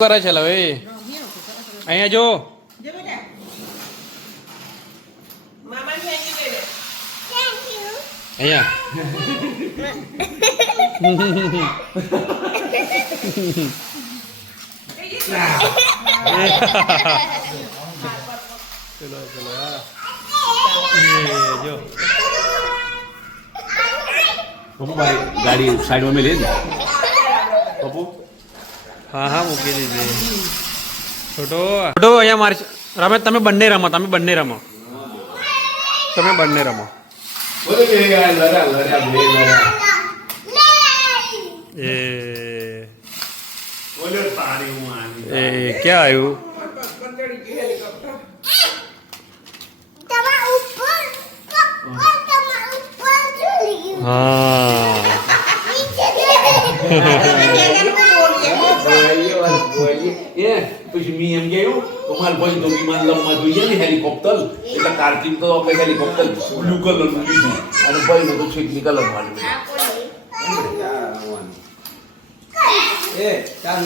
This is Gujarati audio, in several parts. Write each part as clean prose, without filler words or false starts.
કરે છે હવે અહીંયા જો ચલો ચલો જો પપ્પુ ભાઈ ગાડી સાઈડમાં મેલી ને પપ્પુ હા હા મૂકી દીધી છોટો છોટો અહીંયા મારી રમેશ તમે બંને રમો તમે બંને રમો એ ક્યાં આવ્યું હા પછી મેં એમ કહ્યું તમારે ભાઈ તો વિમાન લમવા જોઈએ ને હેલિકોપ્ટર એટલે કાર્તિક તો આપણે હેલિકોપ્ટર બ્લુ કલરનું લીધું અને ભાઈ તો છેકની કલર માંડ્યું એ તાર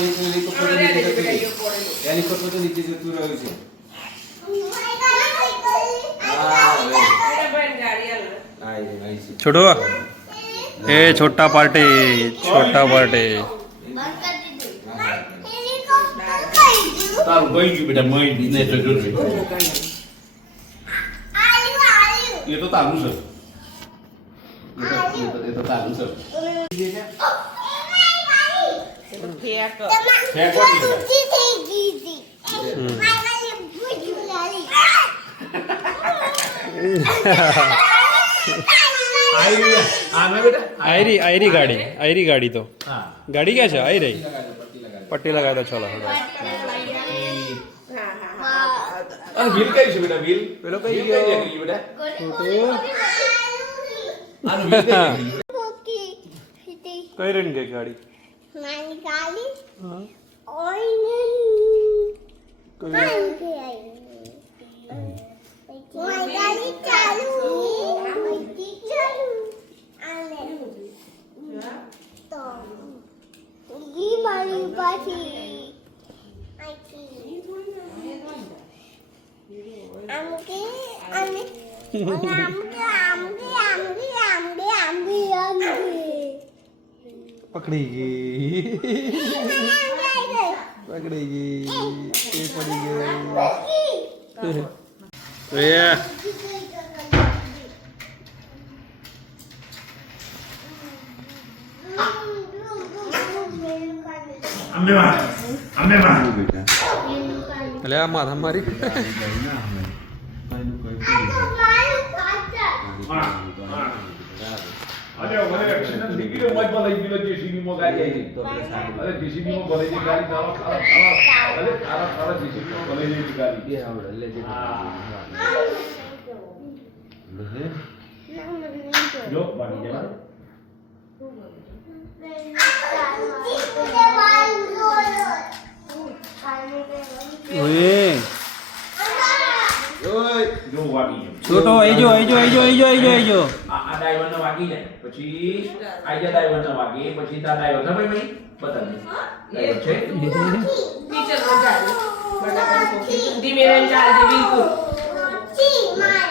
હેલિકોપ્ટર તો નીચે જતું રહ્યું છે छोटो ए छोटा पार्टी તારું ગઈ ગયું બેટા મય ને તો જોજો એ તો તારું છે એ તો તારું છે आयरी गाड़ी तो गाड़ी क्या है आई रही पट्टी लगा दो चलो અને વ્હીલ કઈ છે બેટા વ્હીલ પેલો કઈ ગયો બેટા આનું વ્હીલ કઈ कई रन गई गाड़ी मानी गाड़ी हाँ गाड़ी चालू तो ये मारी पासी पकड़ी गई ये पड़ी गई ये अरे मार हमारी અરે મને નીકળ્યો મજમાં લઈ ગયો જેસીબી માં ગાડી આવી અરે જેસીબી માં ભલે જે ગાડી સારા જેસીબી માં ભલે જે ગાડી એ આવડે લે જે જો બાકી જવા ओए ઓય જો વાગી छोटो आई जो આ ડાઈવર ને વાગી જાય પછી આઈજા ડાઈવર ને વાગી પછી તા ડાઈવર સમય ભાઈ બતાવી ડાઈવર છે टीचर मजा बड़ा धीमे में चाल दे बिल्कुल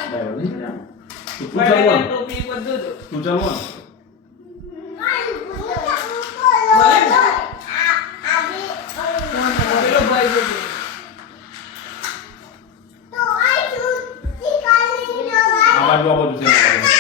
ડાઈવર નહીં તું बड़ा ચાલવા टोपी को दो તું ચાલવા बोलो भाई बोलो આ બાજુ છે